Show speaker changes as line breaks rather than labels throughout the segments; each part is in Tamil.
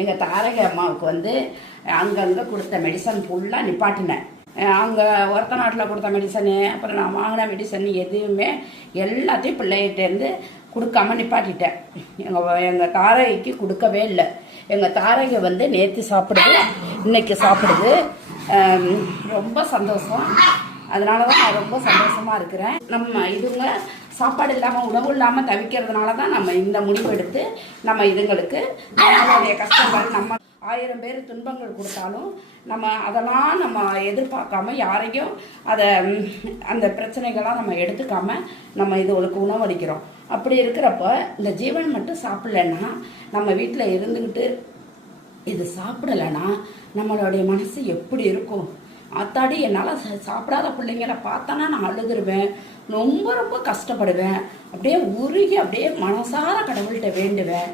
எங்கள் தாரக அம்மாவுக்கு வந்து அங்கங்கே கொடுத்த மெடிசன் ஃபுல்லாக நிப்பாட்டினேன். அங்கே ஒருத்த நாட்டில் கொடுத்த மெடிசனு அப்புறம் நான் வாங்கின மெடிசன் எதுவுமே எல்லாத்தையும் பிள்ளைகிட்டேருந்து கொடுக்காம நிப்பாட்டிட்டேன். எங்கள் எங்கள் தாரகைக்கு கொடுக்கவே இல்லை. எங்கள் தாரகை வந்து நேற்று சாப்பிடுது இன்றைக்கி சாப்பிடுது. ரொம்ப சந்தோஷம். அதனால தான் நான் ரொம்ப சந்தோஷமா இருக்கிறேன். நம்ம இதுங்க சாப்பாடு இல்லாமல் உணவு இல்லாமல் தவிக்கிறதுனால தான் நம்ம இந்த முடிவு எடுத்து நம்ம இதுங்களுக்கு நம்மளுடைய கஷ்டங்கள் நம்ம ஆயிரம் பேர் துன்பங்கள் கொடுத்தாலும் நம்ம அதெல்லாம் நம்ம எதிர்பார்க்காம யாரையும் அதை அந்த பிரச்சனைகள்லாம் நம்ம எடுத்துக்காம நம்ம இதுகளுக்கு உணவளிக்கிறோம் அப்படி இருக்கிறப்ப இந்த ஜீவன் மட்டும் சாப்பிட்லன்னா நம்ம வீட்டில் இருந்துக்கிட்டு இது சாப்பிடலைன்னா நம்மளுடைய மனசு எப்படி இருக்கும்? ஆத்தாடி என்னால் சாப்பிடாத பிள்ளைங்கள பார்த்தோன்னா நான் அழுதுருவேன். ரொம்ப ரொம்ப கஷ்டப்படுவேன். அப்படியே உருகி அப்படியே மனசார கடவுள்கிட்ட வேண்டுவேன்.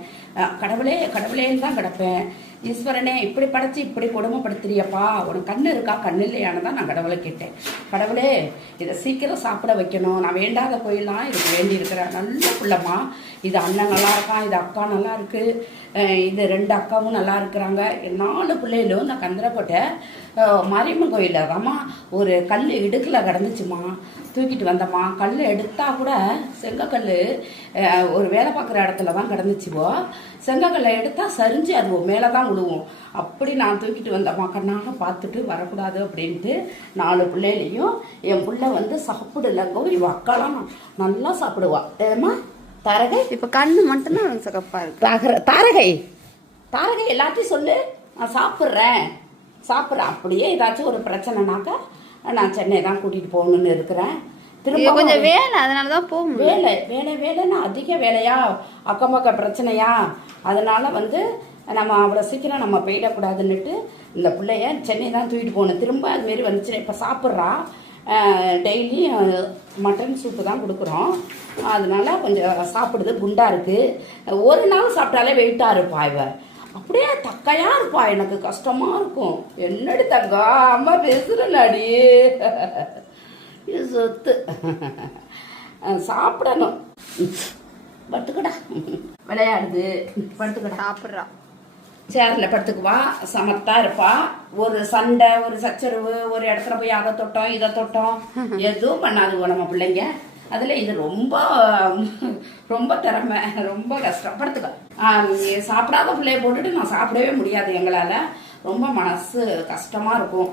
கடவுளே கடவுளேன்னு தான் கிடப்பேன். ஈஸ்வரனே இப்படி படைச்சு இப்படி கொடுமைப்படுத்துறியப்பா. உனக்கு கண்ணு இருக்கா? கண்ணு இல்லையான்னு தான் நான் கடவுளை கேட்டேன். கடவுளே இதை சீக்கிரம் சாப்பிட வைக்கணும். நான் வேண்டாத கோயிலாம் இதுக்கு வேண்டி இருக்கிறேன் நல்ல பிள்ளைம்மா. இது அண்ணன் நல்லா இருக்கான் இது அக்கா நல்லா இருக்கு. இது ரெண்டு அக்காவும் நல்லா இருக்கிறாங்க. நாலு பிள்ளைகளும் இந்த கந்தரக்கோட்டை மாரியம்மன் கோயிலில். தாம்மா ஒரு கல் இடுக்கில் கிடந்துச்சுமா தூக்கிட்டு வந்தம்மா. கல் எடுத்தா கூட செங்கக்கல் ஒரு வேலை பார்க்குற இடத்துல தான் கிடந்துச்சுவோ. செங்கக்கல்லை எடுத்தா சரிஞ்சு அது மேலே தான் விழுவும் அப்படி நான் தூக்கிட்டு வந்தம்மா கண்ணாக பார்த்துட்டு வரக்கூடாது அப்படின்ட்டு நாலு பிள்ளைகளையும் என் பிள்ளை வந்து சாப்பிடல. கௌரி அக்காலாம் நல்லா சாப்பிடுவா. ஏம்மா தரகை?
இப்ப கண்ணு மட்டும்தான் சிகப்பா இருக்கு.
தாரகை தாரகை எல்லாத்தையும் சொல்லு. நான் சாப்பிட்றேன். சாப்பிட்றேன். அப்படியே ஏதாச்சும் ஒரு பிரச்சனைனாக்கா நான் சென்னை தான் கூட்டிகிட்டு போகணுன்னு இருக்கிறேன். திரும்ப
கொஞ்சம் வேலை அதனாலதான் போக முடியல.
வேலை வேலை வேலைன்னா அதிக வேலையா? அக்கம் பக்கம் பிரச்சனையா? அதனால வந்து நம்ம அவ்வளோ சீக்கிரம் நம்ம போயிடக்கூடாதுன்னுட்டு இந்த பிள்ளைய சென்னை தான் தூக்கிட்டு போகணும் திரும்ப அதுமாரி வந்துச்சு. இப்போ சாப்பிட்றா. டெய்லி மட்டன் சூப்பு தான் கொடுக்குறோம். அதனால கொஞ்சம் சாப்பிடுது. குண்டாக இருக்குது ஒரு நாள் சாப்பிட்டாலே வெயிட்டாக இருப்பா இவ. அப்படியே தக்கையாக இருப்பா. எனக்கு கஷ்டமாக இருக்கும். என்னடி தங்கா அம்மா பேசுறேன்னாடி இது சொத்து. சாப்பிடணும். படுத்துக்கடா விளையாடுது. படுத்துக்கடா
சாப்பிட்றா.
சேர்ல படுத்துக்குவா சமத்தா இருப்பா. ஒரு சண்டை ஒரு சச்சரவு ஒரு இடத்துல போய் அதை தொட்டோம் இதை தொட்டோம். எதுவும் பண்ணாதுவோ நம்ம பிள்ளைங்க. அதுல இது ரொம்ப ரொம்ப திறமை ரொம்ப கஷ்டம். படுத்துக்க. சாப்பிடாத பிள்ளைய போட்டுட்டு நான் சாப்பிடவே முடியாது எங்களால. ரொம்ப மனசு கஷ்டமா இருக்கும்.